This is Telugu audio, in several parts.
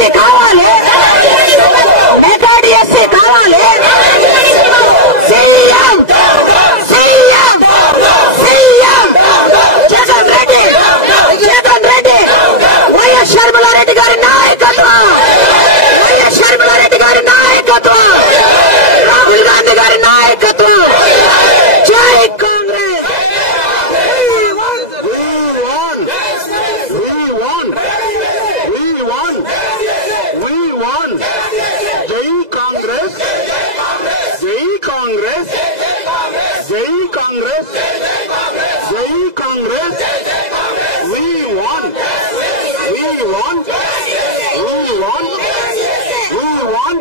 డిఎస్సీ కావాలి, మెగా డిఎస్సీ కావాలి. CM CM CM Jagan Reddy, Jagan Reddy, YS Sharmila Reddy గారి నాయకత్వం, వైఎస్ షర్మిలారెడ్డి గారి నాయకత్వం, రాహుల్ గాంధీ గారి నాయకత్వం. జై కాంగ్రెస్. జై కాంగ్రెస్, జై కాంగ్రెస్, జై కాంగ్రెస్, జై Congress. We won. We won. We won. We won.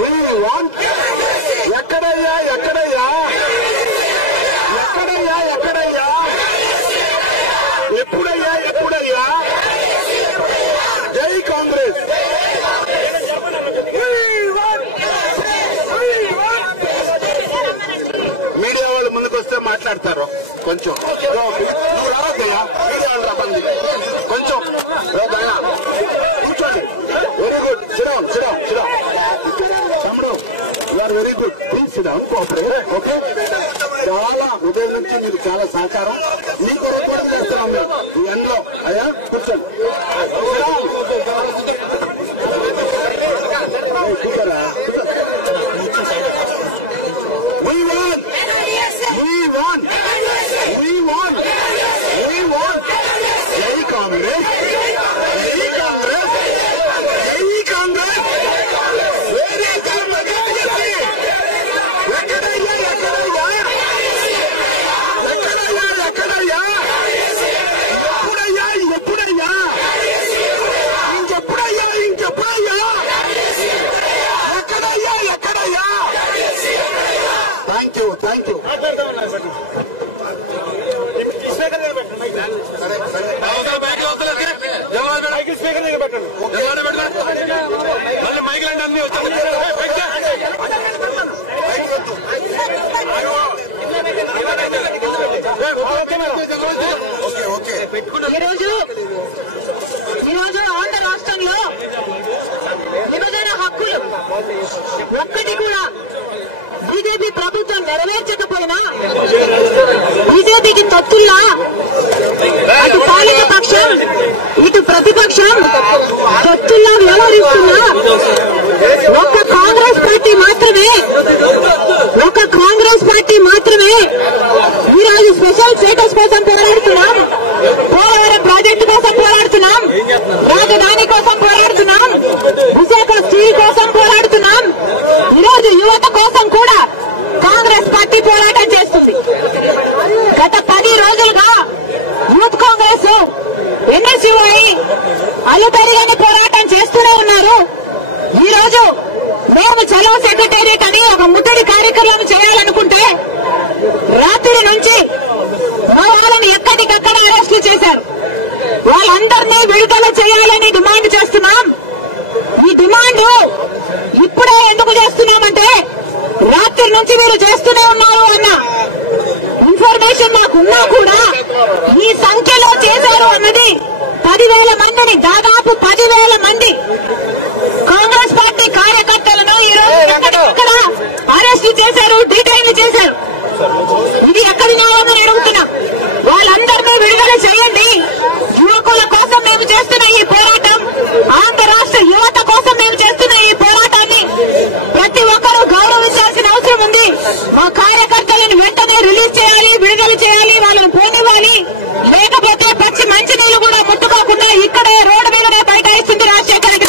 We won. ఎక్కడయ్యా ఎక్కడయ్యా ఎక్కడయ్యా ఎక్కడయ్యా ఎప్పుడయ్యా ఎప్పుడయ్యా? జై కాంగ్రెస్. మీడియా వాళ్ళు ముందుకు వస్తే మాట్లాడతారు. కొంచెం రావద్దయ్యా, మీడియా వాళ్ళు రాబంది. కొంచెం కూర్చోండి. Very good. Sit down sit down sit down. తమ్ముడు you are very good. Please sit down. Cooperate. Okay. చాలా ఉదయం నుంచి మీరు చాలా సహకారం. మీకు రిపోర్ట్ చేస్తున్నాం మేము ఈ ఎండ్లో. అయ్యా కూర్చోండి. కూర్చోరా. We won. We won. We won. We won. జై కాంగ్రెస్, జై కాంగ్రెస్, జై కాంగ్రెస్. ఎక్కడయ్యా ఎక్కడయ్యా ఎక్కడయ్యా ఎక్కడయ్యా ఎప్పుడయ్యా ఎప్పుడయ్యా ఇంకెప్పుడయ్యా ఇంకెప్పుడయ్యా ఎక్కడయ్యా ఎక్కడయ్యా? Thank you thank you. మళ్ళీ మైక్ అంటే అన్ని ఈరోజు ఆంధ్ర రాష్ట్రంలో విభజన హక్కులు ఒక్కటి కూడా బీజేపీ ప్రభుత్వం నెరవేర్చకపోయినా బీజేపీకి తొత్తుల్లా అటు పాలక పక్షం ఇటు ప్రతిపక్షం తొత్తుల్లా వ్యవహరిస్తున్నా ఒక్క కాంగ్రెస్ పార్టీ మాత్రమే ఈరోజు స్పెషల్ స్టేటస్ కోసం పోరాడుతున్నాం, పోలవరం ప్రాజెక్టు కోసం పోరాడుతున్నాం, రాజధాని కోసం పోరాడుతున్నాం, విశాఖ స్టీల్ కోసం పోరాడుతున్నాం. ఈరోజు యువత కోసం కూడా కాంగ్రెస్ పార్టీ పోరాటం చేస్తుంది. గత 10 రోజులుగా యూత్ కాంగ్రెస్, ఎన్ఎస్యుఐ అలుపెరగని పోరాటం చేస్తూనే ఉన్నారు. ఈ రోజు మేము చలో సెక్రటేరియట్ అని ఒక ముట్టడి కార్యక్రమం చేయాలనుకుంటే రాత్రి నుంచి మా వాళ్ళని ఎక్కడికక్కడ అరెస్టు చేశారు. వాళ్ళందరినీ విడుదల చేయాలని డిమాండ్ చేస్తున్నాం. ఈ డిమాండ్ ఇప్పుడే ఎందుకు చేస్తున్నామంటే రాత్రి నుంచి మీరు చేస్తూనే ఉన్నారు అన్న ఇన్ఫర్మేషన్ మాకున్నా కూడా ఈ సంఖ్యలో చేశారు అన్నది 10,000 మందిని, దాదాపు 10,000 మంది కాంగ్రెస్ పార్టీ కార్యకర్తలను ఈరోజు ఎక్కడికక్కడ అరెస్టు చేశారు, డిటైన్ చేశారు. ఇది ఎక్కడి న్యాయమని అడుగుతున్నా. వాళ్ళందరినీ విడుదల చేయండి. యువకుల కోసం మేము చేస్తున్న ఈ పోరాటం, ఆంధ్ర రాష్ట్ర యువత కోసం మేము చేస్తున్న ఈ పోరాటాన్ని ప్రతి ఒక్కరూ గౌరవించాల్సిన అవసరం ఉంది. మా కార్యకర్తలను వెంటనే రిలీజ్ చేయాలి, విడుదల చేయాలి, వాళ్ళని పోనివ్వాలి. లేకపోతే పచ్చి మంచినీళ్లు కూడా ముట్టుకోకుండా ఇక్కడే రోడ్డు మీదనే బైఠాయిస్తుంది రాజశేఖర రెడ్డి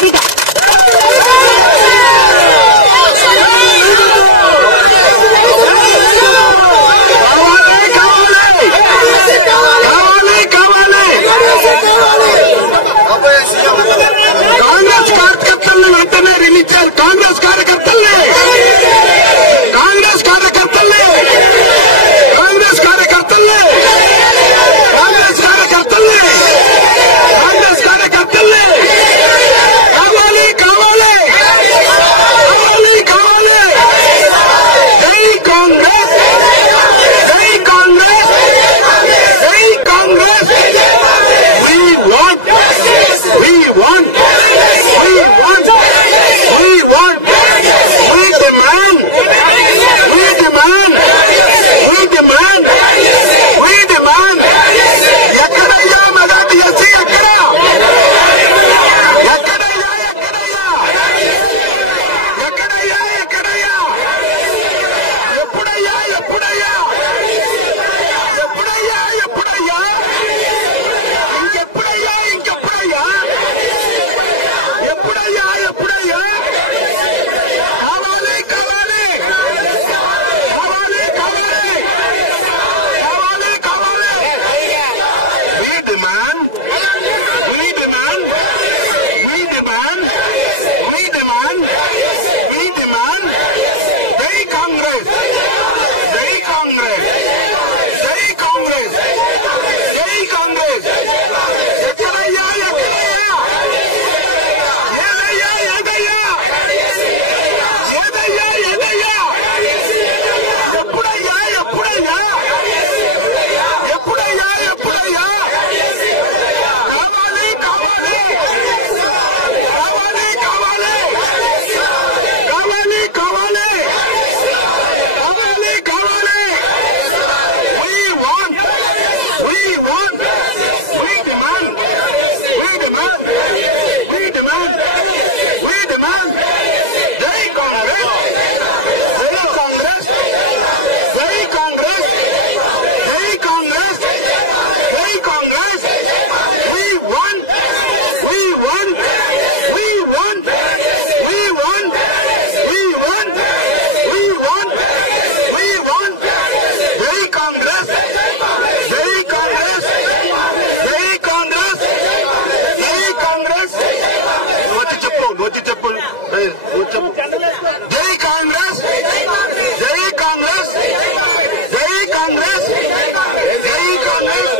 జై కాంగ్రెస్, జై కాంగ్రెస్, జై కాంగ్రెస్, జై కాంగ్రెస్.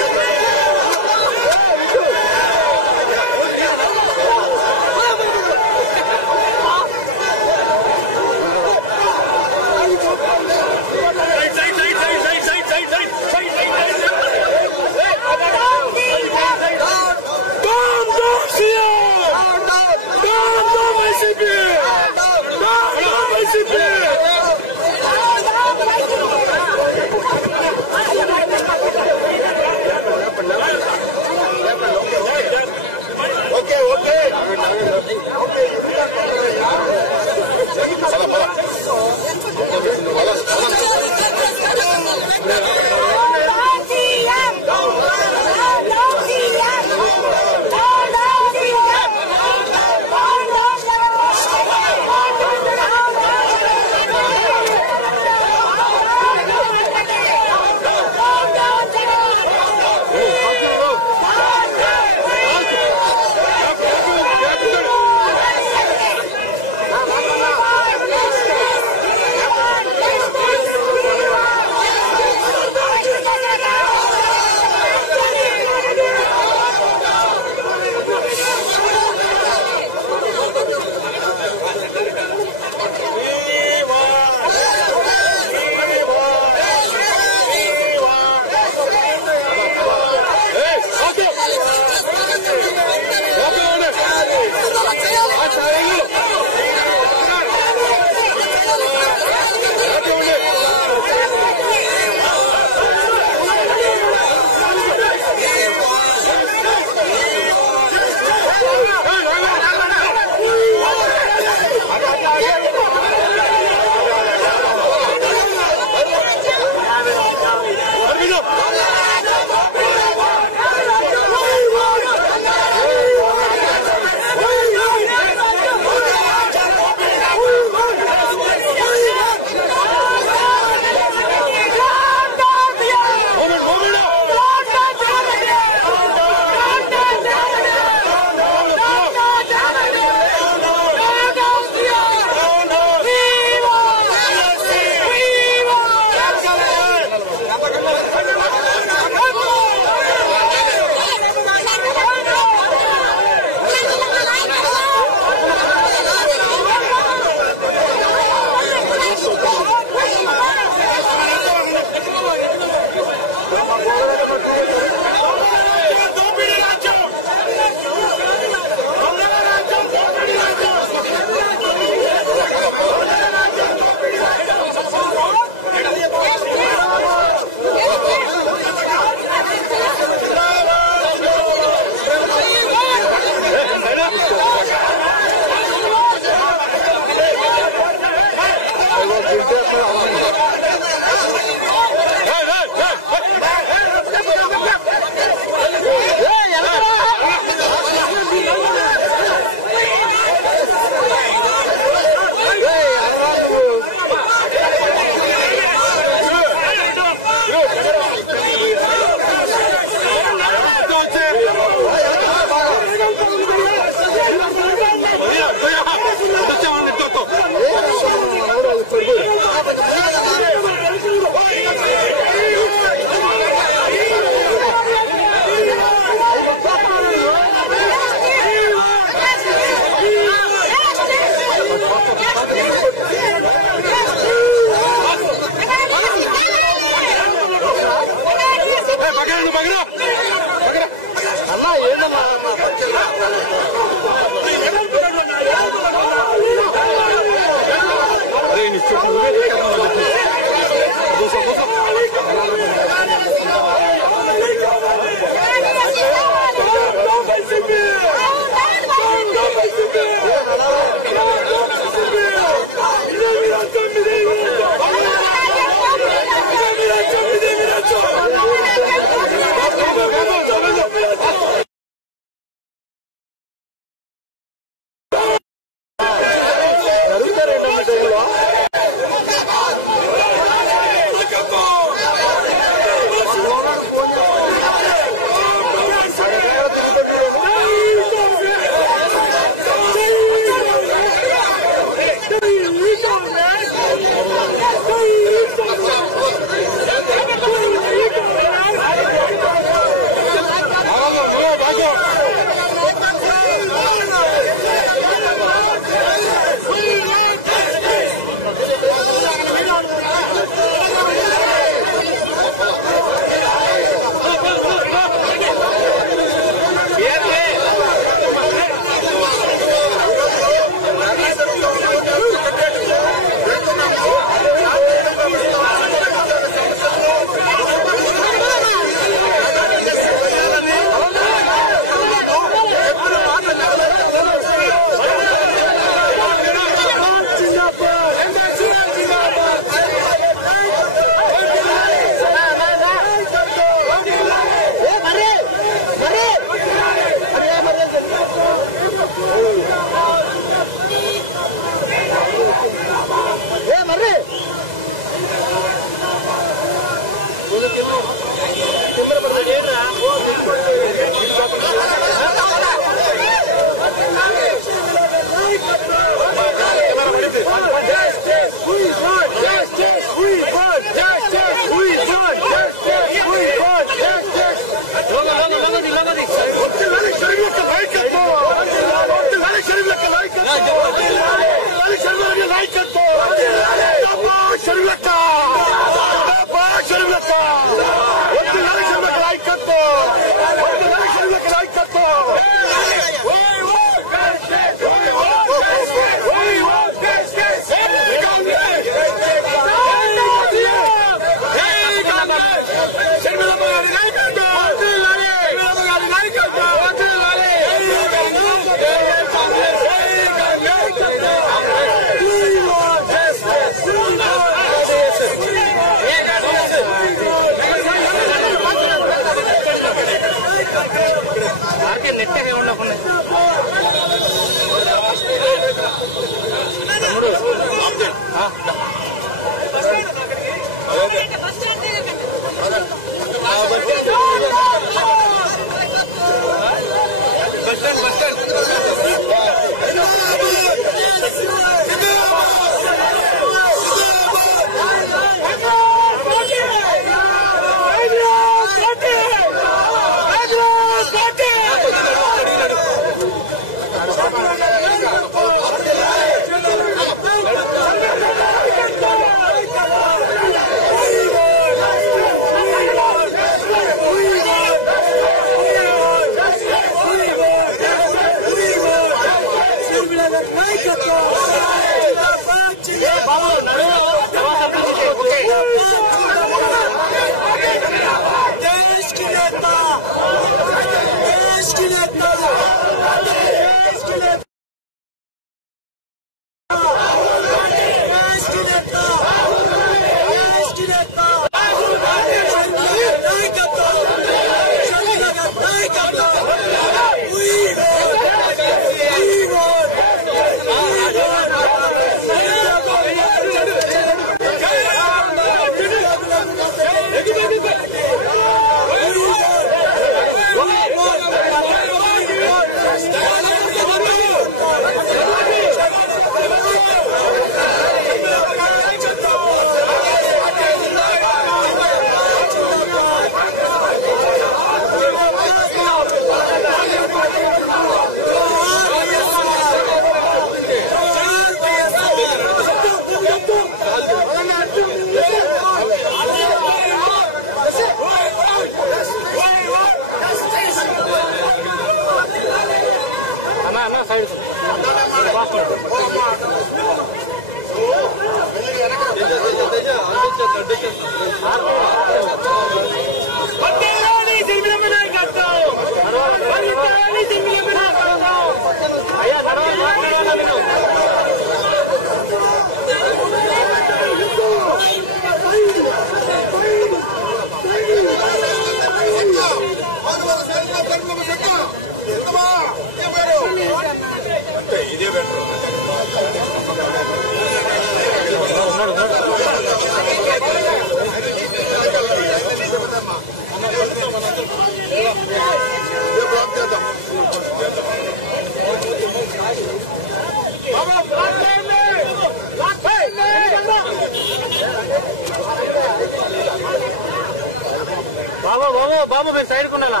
బాబు మీరు సైడ్ కొనాలా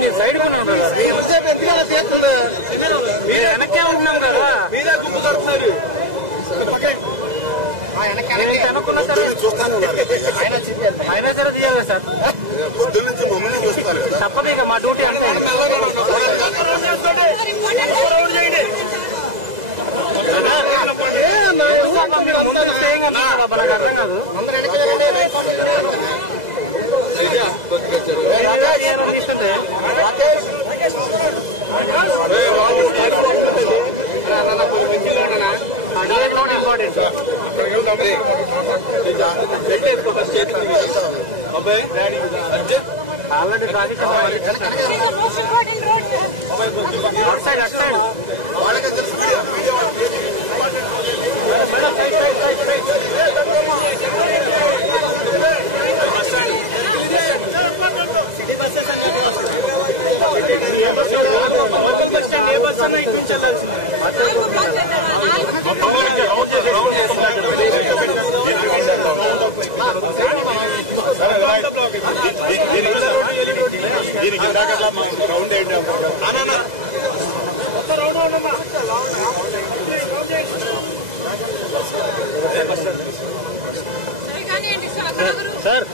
మీరు సైడ్ కొన్నాం కదా మీరు వెనక్కే ఉంటున్నాం కదా మీరే గుంపు కడుతున్నారు వెనక్కున్నా సరే అయినా సరే తీయాలి సార్ తప్పదు ఇక మా డ్యూటీ అంటే మనకు అర్థం కాదు ఆల్రెడీ ప్రాజెక్ట్ అటు సైడ్ దీనికి రౌండ్ ఏంటి సార్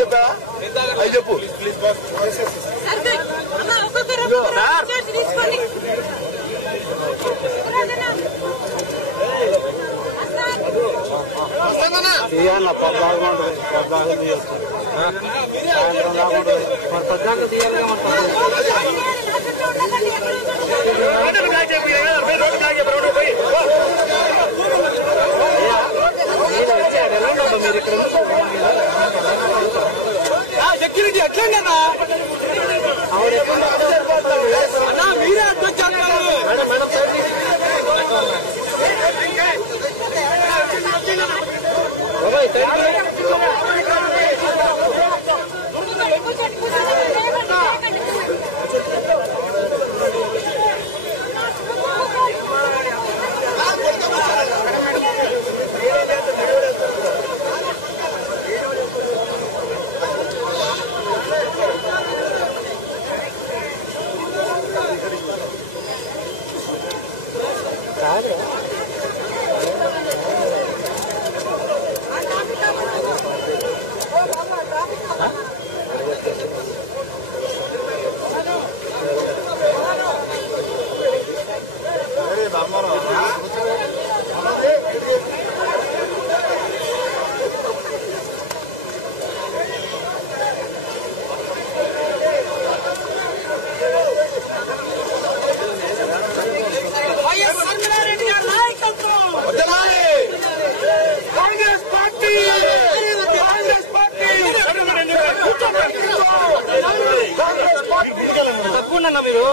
చెప్పా అది చెప్పు తీయాలన్నా పద్దాగా ఉంటుంది పద్దాగా తీయచ్చు సాయంత్రం రాకుంటుంది మరి పద్దాగా తీయాలిగా మీరు ఇక్కడ సెక్యూరిటీ ఎట్లండి అన్నా మీరే అర్థం చేస్తారు మేడం మేడం తప్పుకోండి అన్న మీరు.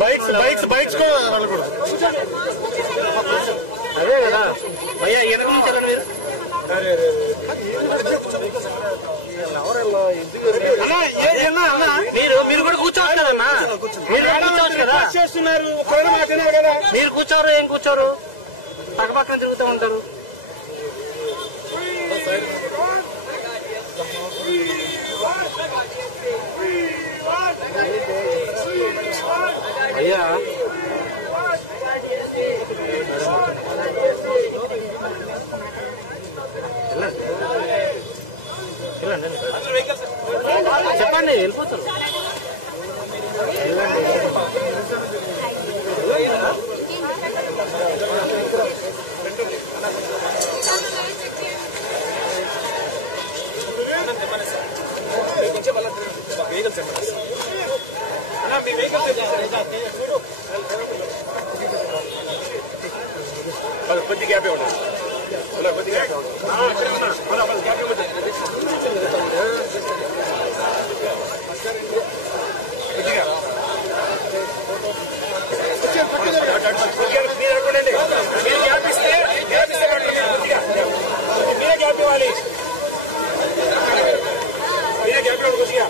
బైక్స్ కూడా వెళ్ళకూడదు. అదే కదా భయ్యా, వెనక నుంచి మీరు కూడా కూర్చోవచ్చు కదన్నా, మీరు కూర్చోవచ్చు కదా. మీరు కూర్చోరు, ఏం కూర్చోరు, పక్క పక్కన తిరుగుతూ ఉంటారు. అయ్యా చెప్పండి, వెళ్ళిపోతారు. కొద్ది గ్యాప్ ఇవ్వండి, కొద్ది గ్యాప్ మీరు గ్యాప్ ఇస్తే మీరే గ్యాప్ ఇవ్వాలి. మీరే గ్యాప్ ఇవ్వండి కొద్దిగా.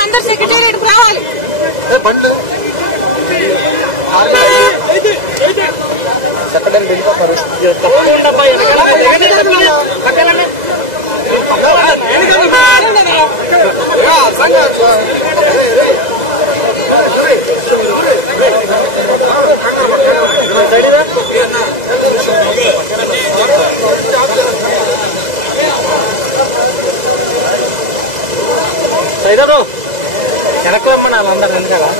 అందరు సెక్రటేరియట్ రావాలి. వెనకమ్మని వాళ్ళందరూ ఎందుకలా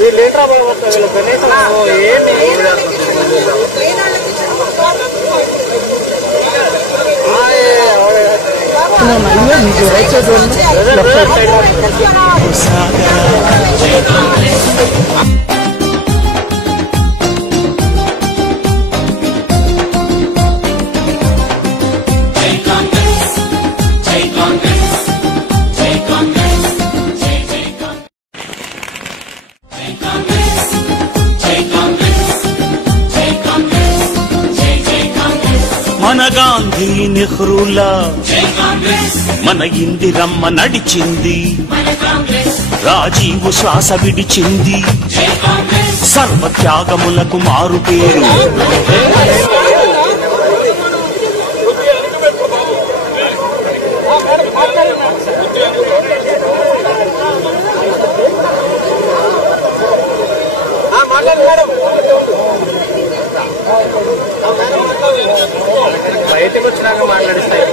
వీళ్ళు ఏంట్రా బాబు వీళ్ళు కనీసం ఏంటి మన గాంధీ నెహ్రూలా మన ఇందిరమ్మ నడిచింది, రాజీవు శ్వాస విడిచింది, సర్వత్యాగములకు మారు పేరు. బయటకు వచ్చినాక మాట్లాడిస్తాయి.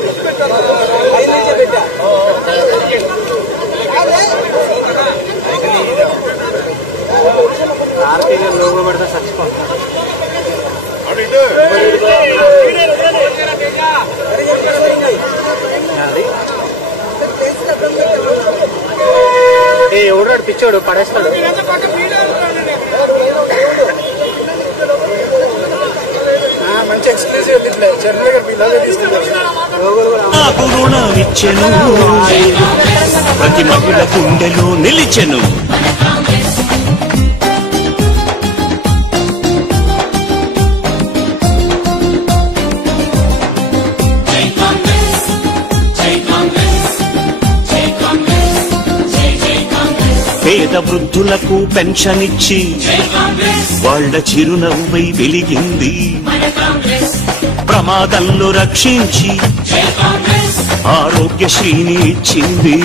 ఆర్టీగా లోగో పెడితే చచ్చిపోతాం. ఎవడాడు పిచ్చోడు పడేస్తాడు. మంచి ఎక్స్క్లూజివ్ రుణమిచ్చెను, ప్రతి మహిళ గుండెలో నిలిచెను. పేద వృద్ధులకు పెన్షన్ ఇచ్చి వాళ్ళ చిరునవ్వై వెలిగింది, ప్రమాదంలో రక్షించి ఆరోగ్యశ్రీని ఇచ్చింది.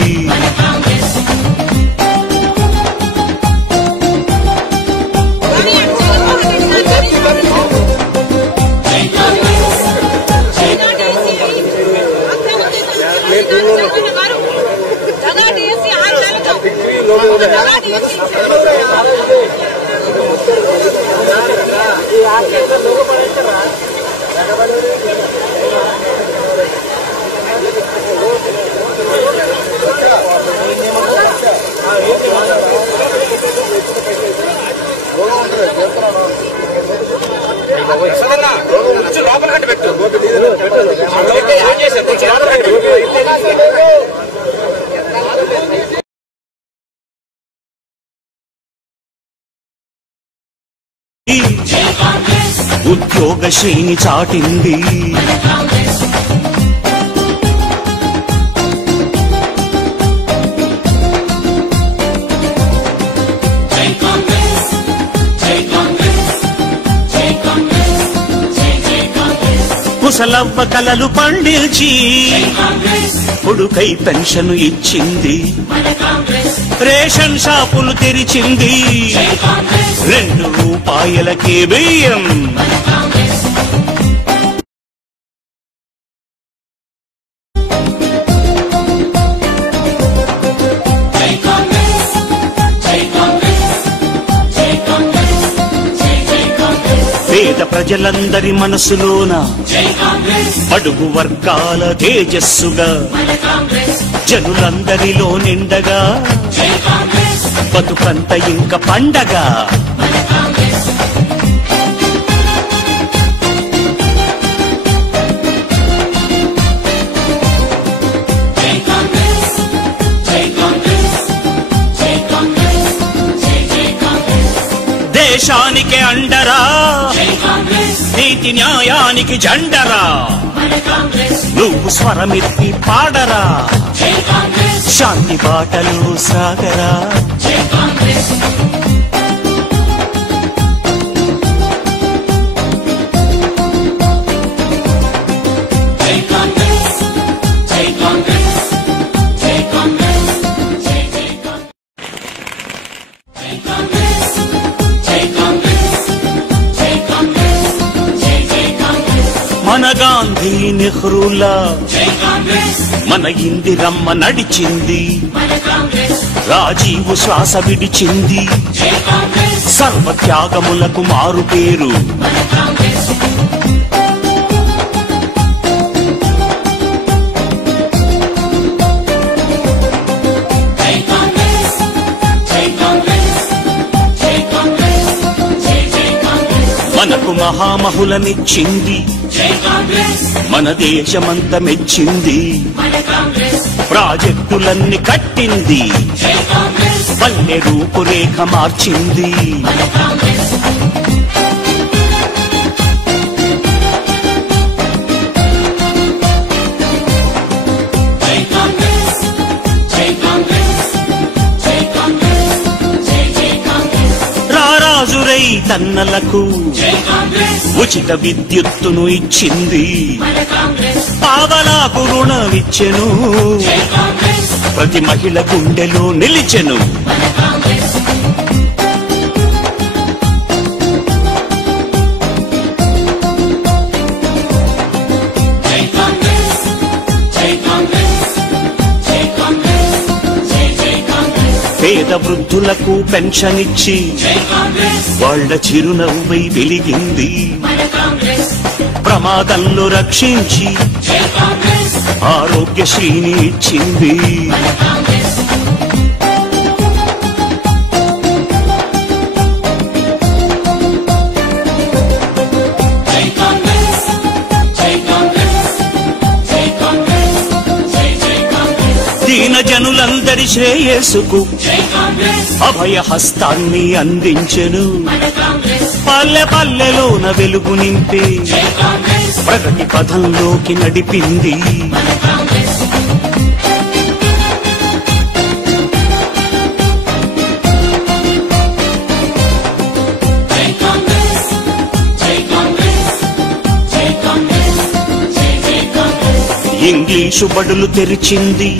లోపల కట్టి పెట్టు. ఉద్యోగశ్రేణి చాటింది, ముసలవ్వ కలలు పండించి కొడుకై పెన్షన్ ఇచ్చింది, రేషన్ షాపులు తెరిచింది, 2 రూపాయలకే బియ్యం. పేద ప్రజలందరి మనసులోన అడుగు వర్గాల తేజస్సుగా జనులందరిలో నిండగా బతుకంత ఇంక పండగ. దేశ దేశానికి అండరా, నీతి న్యాయానికి జెండరా, నువ్వు స్వరమెత్తి పాడరా, శాంతి బాటలు సాగరా. మన గాంధీ నెహ్రూలా మన ఇందిరమ్మ నడిచింది, రాజీవు శ్వాస విడిచింది, సర్వత్యాగములకు మారు పేరు. మనకు మహామహులనిచ్చింది, మన దేశమంతా మెచ్చింది, ప్రాజెక్టులన్నీ కట్టింది, పల్లె రూపురేఖ మార్చింది. రారాజురై తన్నలకు ఉచిత విద్యుత్తును ఇచ్చింది, పావలాకు రుణమిచ్చెను, ప్రతి మహిళ గుండెలో నిలిచెను. పేద వృద్ధులకు పెన్షన్ ఇచ్చి వాళ్ళ చిరునవ్వై వెలిగింది, ప్రమాదంలో రక్షించి ఆరోగ్యశ్రీని ఇచ్చింది. దీన జనులందరి శ్రేయస్సుకు అభయ హస్తాన్ని అందించెను, పల్లె పల్లెలోన వెలుగు నింపి ప్రగతి పథంలోకి నడిపింది. ఇంగ్లీషు బడులు తెరిచింది,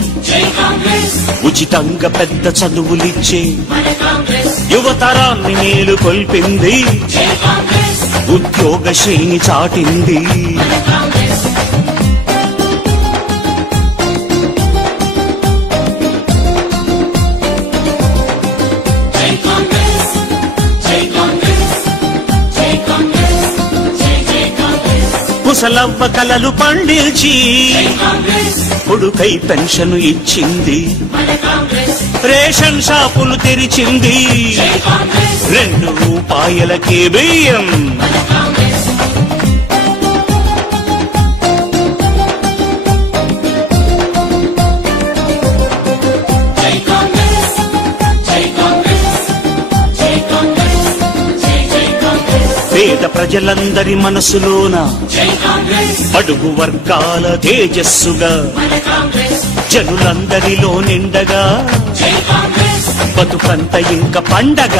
ఉచితంగా పెద్ద చదువులిచ్చే యువతరాన్ని మేలు కొల్పింది, ఉద్యోగ శ్రేణి చాటింది. ముసలవ్వ కలలు పండించి కొడుకై పెన్షన్ ఇచ్చింది, రేషన్ షాపులు తెరిచింది, 2 రూపాయలకే బియ్యం. పేద ప్రజలందరి మనసులోన అడుగు వర్గాల తేజస్సుగా జనులందరిలో నిండగా బతుకంత ఇంక పండగ.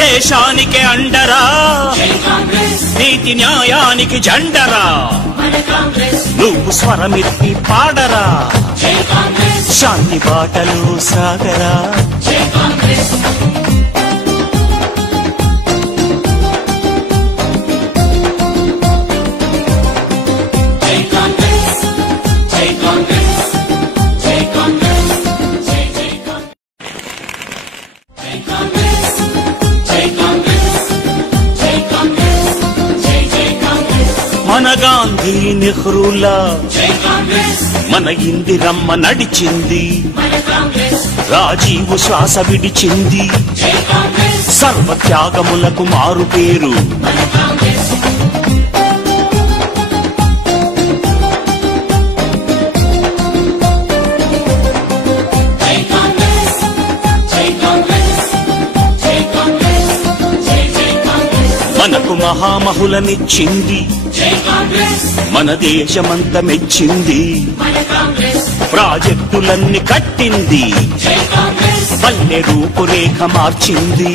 దేశానికి అండరా, నీతి న్యాయానికి జెండరా, నువ్వు స్వరమెత్తి పాడరా, శాంతి బాటలు సాగరా. మన గాంధీ నెహ్రూలా మన ఇందిరమ్మ నడిచింది, రాజీవు శ్వాస విడిచింది, సర్వత్యాగములకు మారు పేరు. మనకు మహామహులనిచ్చింది, మన దేశమంత మెచ్చింది. ప్రాజెక్టులన్నీ కట్టింది, పల్లె రూపురేఖ మార్చింది.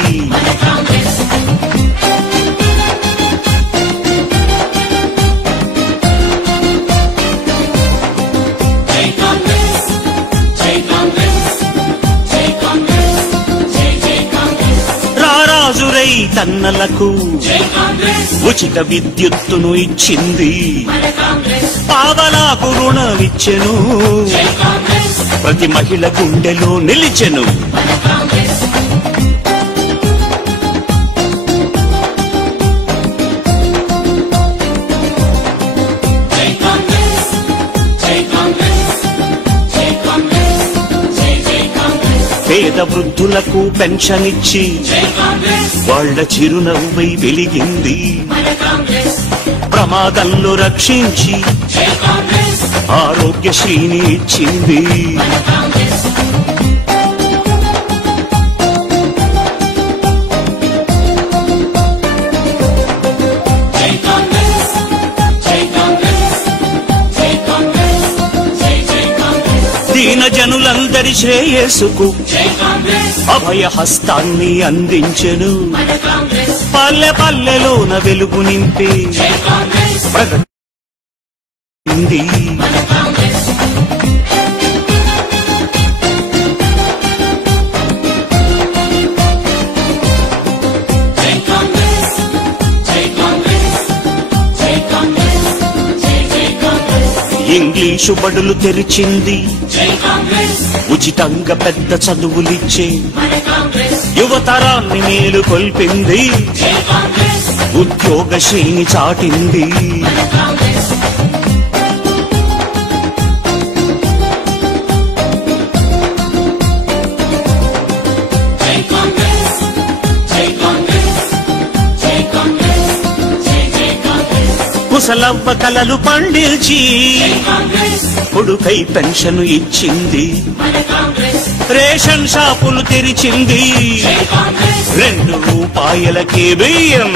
రారాజురై తన్నలకు ఉచిత విద్యుత్తును ఇచ్చింది. పావలాకు రుణమిచ్చెను, ప్రతి మహిళ గుండెలో నిలిచెను. పేద వృద్ధులకు పెన్షన్ ఇచ్చి వాళ్ల చిరునవ్వై వెలిగింది. ప్రమాదంలో రక్షించి ఆరోగ్యశ్రీని ఇచ్చింది. దీన జనులందరి శ్రేయస్సుకు అభయ హస్తాన్ని అందించెను. పల్లె పల్లెలోన వెలుగు నింపే ప్రగతి. ఇంగ్లీషు బడులు తెరిచింది, ఉచితంగా పెద్ద చదువులిచ్చే యువతరాన్ని మేలు కొల్పింది. ఉద్యోగశ్రేణి చాటింది. ముసలవ్వ కలలు పండిల్చి కొడుకై పెన్షన్ ఇచ్చింది. రేషన్ షాపులు తెరిచింది, 2 రూపాయలకే బియ్యం.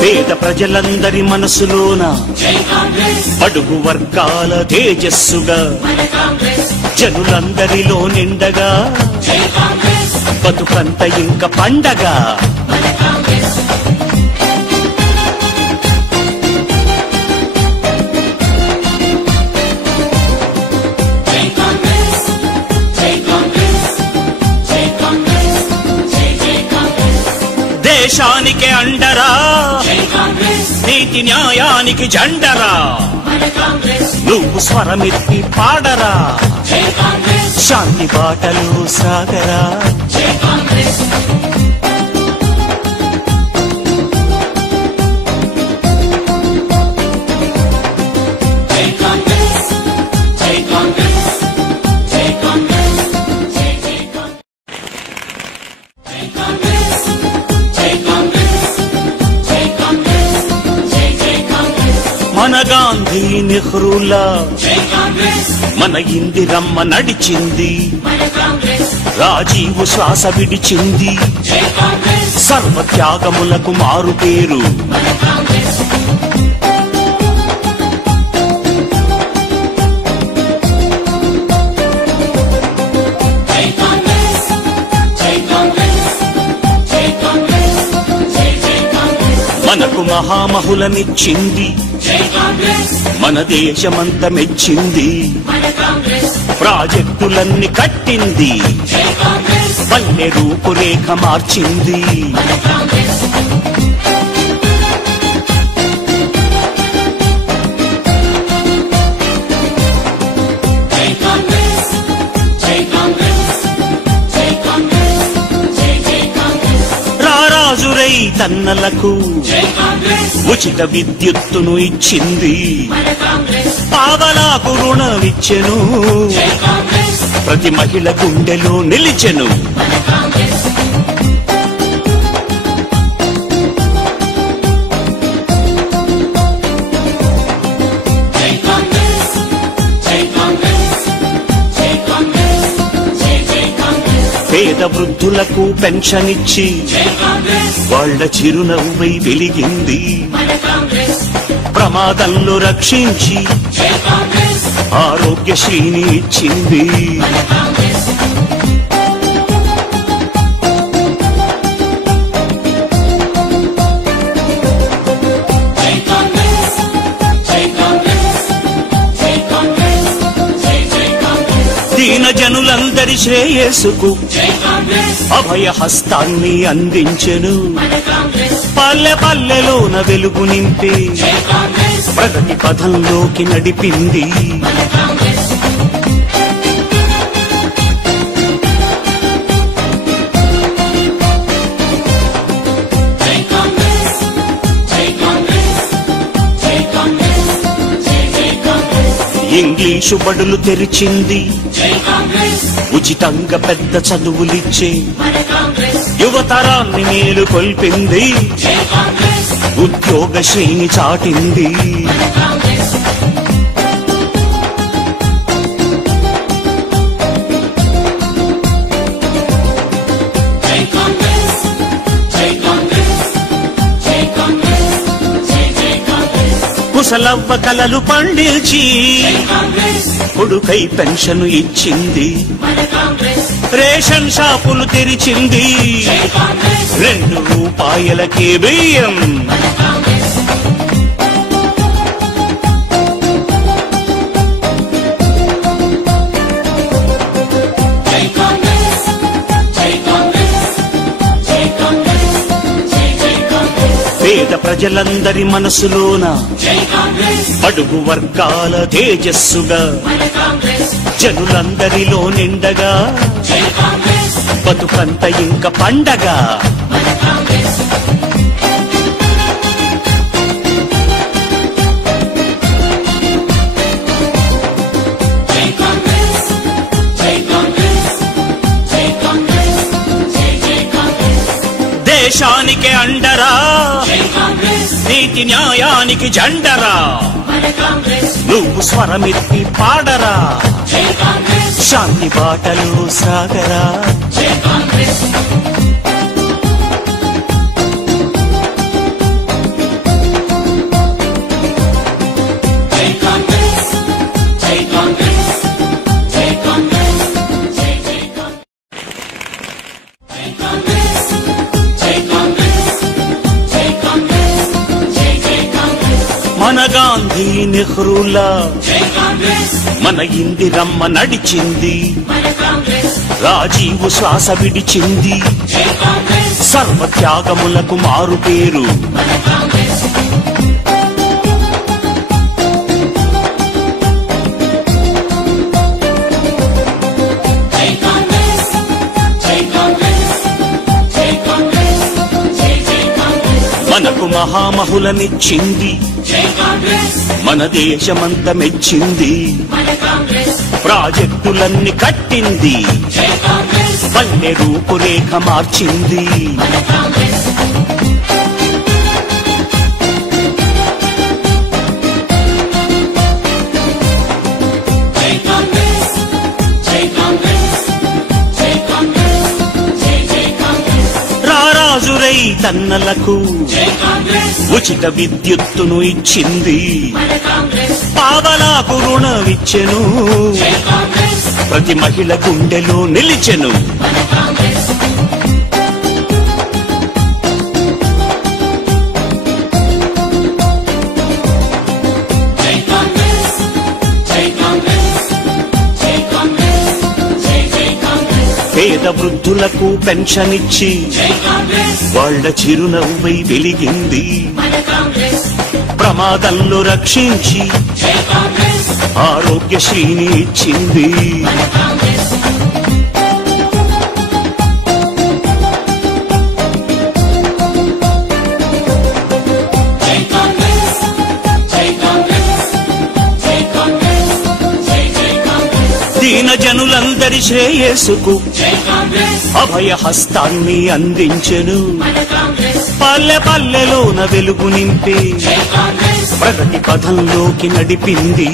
పేద ప్రజలందరి మనసులోన బడుగు వర్గాల తేజస్సుగా జనులందరిలో నిండగా బతుకంత ఇంక పండగ. దేశానికి అండరా, నీతి న్యాయానికి జెండరా. నువ్వు స్వరమెత్తి పాడరా, శాంతి బాటలో సాగరా. మన గాంధీ నెహ్రూలా మన ఇందిరమ్మ నడిచింది. రాజీవ్ శ్వాస విడిచింది, సర్వత్యాగములకు మారు పేరు. మనకు మహామహులనిచ్చింది, మన దేశమంత మెచ్చింది. ప్రాజెక్టులన్నీ కట్టింది, పల్లె రూపురేఖ మార్చింది. రారాజురై రైతన్నలకు ఉచిత విద్యుత్తును ఇచ్చింది. పావలాకు రుణమిచ్చెను, ప్రతి మహిళ గుండెలో నిలిచెను. పేద వృద్ధులకు పెన్షన్ ఇచ్చి వాళ్ళ చిరునవ్వై వెలిగింది. ప్రమాదంలో రక్షించి ఆరోగ్యశ్రీని ఇచ్చింది. దీన జనులందరి శ్రేయస్సుకు అభయ హస్తాన్ని అందించెను. పల్లె పల్లెలోన వెలుగు నింపి ప్రగతి పథంలోకి నడిపింది. ఇంగ్లీషు బడులు తెరిచింది, ఉచితంగా పెద్ద చదువులిచ్చే యువతరాన్ని మేలు కొల్పింది. ఉద్యోగశ్రీని చాటింది. కుశలవ్వ కలలు పండించి కొడుకై పెన్షన్ ఇచ్చింది. రేషన్ షాపులు తెరిచింది, 2 రూపాయలకే బియ్యం. పేద ప్రజలందరి మనసులోన అడుగు వర్గాల తేజస్సుగా జనులందరిలో నిండగా బతుకంత ఇంక పండగ. దేశానికి అండరా, నీతి న్యాయానికి జెండరా, నువ్వు స్వరమెత్తి పాడరా, శాంతి బాటలో సాగరా. మన గాంధీ నెహ్రూలా మన ఇందిరమ్మ నడిచింది. రాజీవు శ్వాస విడిచింది. సర్వత్యాగములకు మారు పేరు. మనకు మహామహులనిచ్చింది. మన దేశమంతా మెచ్చింది. ప్రాజెక్టులన్నీ కట్టింది. పల్లె రూపురేఖ మార్చింది. రారాజు రైతన్నలకు ఉచిత విద్యుత్తును ఇచ్చింది. పావలాకు రుణమిచ్చెను. ప్రతి మహిళ గుండెలో నిలిచెను. పేద వృద్ధులకు పెన్షన్ ఇచ్చి వాళ్ళ చిరునవ్వై వెలిగింది. ప్రమాదంలో రక్షించి ఆరోగ్యశ్రీని ఇచ్చింది. అందరి శ్రేయస్సుకు అభయ హస్తాన్ని అందించెను. పల్లె పల్లెలోన వెలుగు నింపి ప్రగతి పథంలోకి నడిపింది.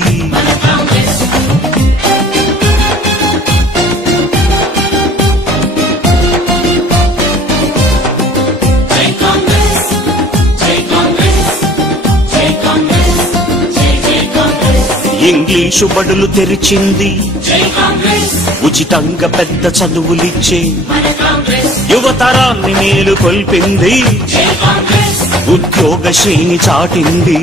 ఇంగ్లీషు బడులు తెరిచింది, ఉచితంగా పెద్ద చదువులిచ్చే యువతరాన్ని మేలు కొల్పింది, ఉద్యోగ శ్రేణి చాటింది.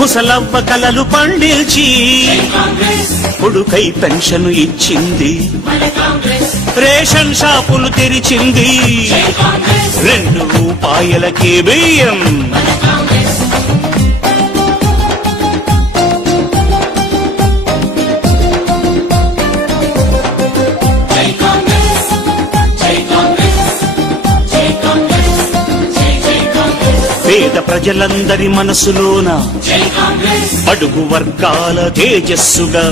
ముసలవ్వ కలలు పండిల్చి కొడుకై పెన్షన్ ఇచ్చింది. రేషన్ షాపులు తెరిచింది, 2 రూపాయలకే బియ్యం. పేద ప్రజలందరి మనసులోన అడుగు వర్గాల తేజస్సుగా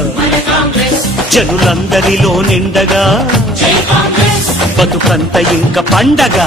జనులందరిలో నిండగా బతుకంత ఇంక పండగ.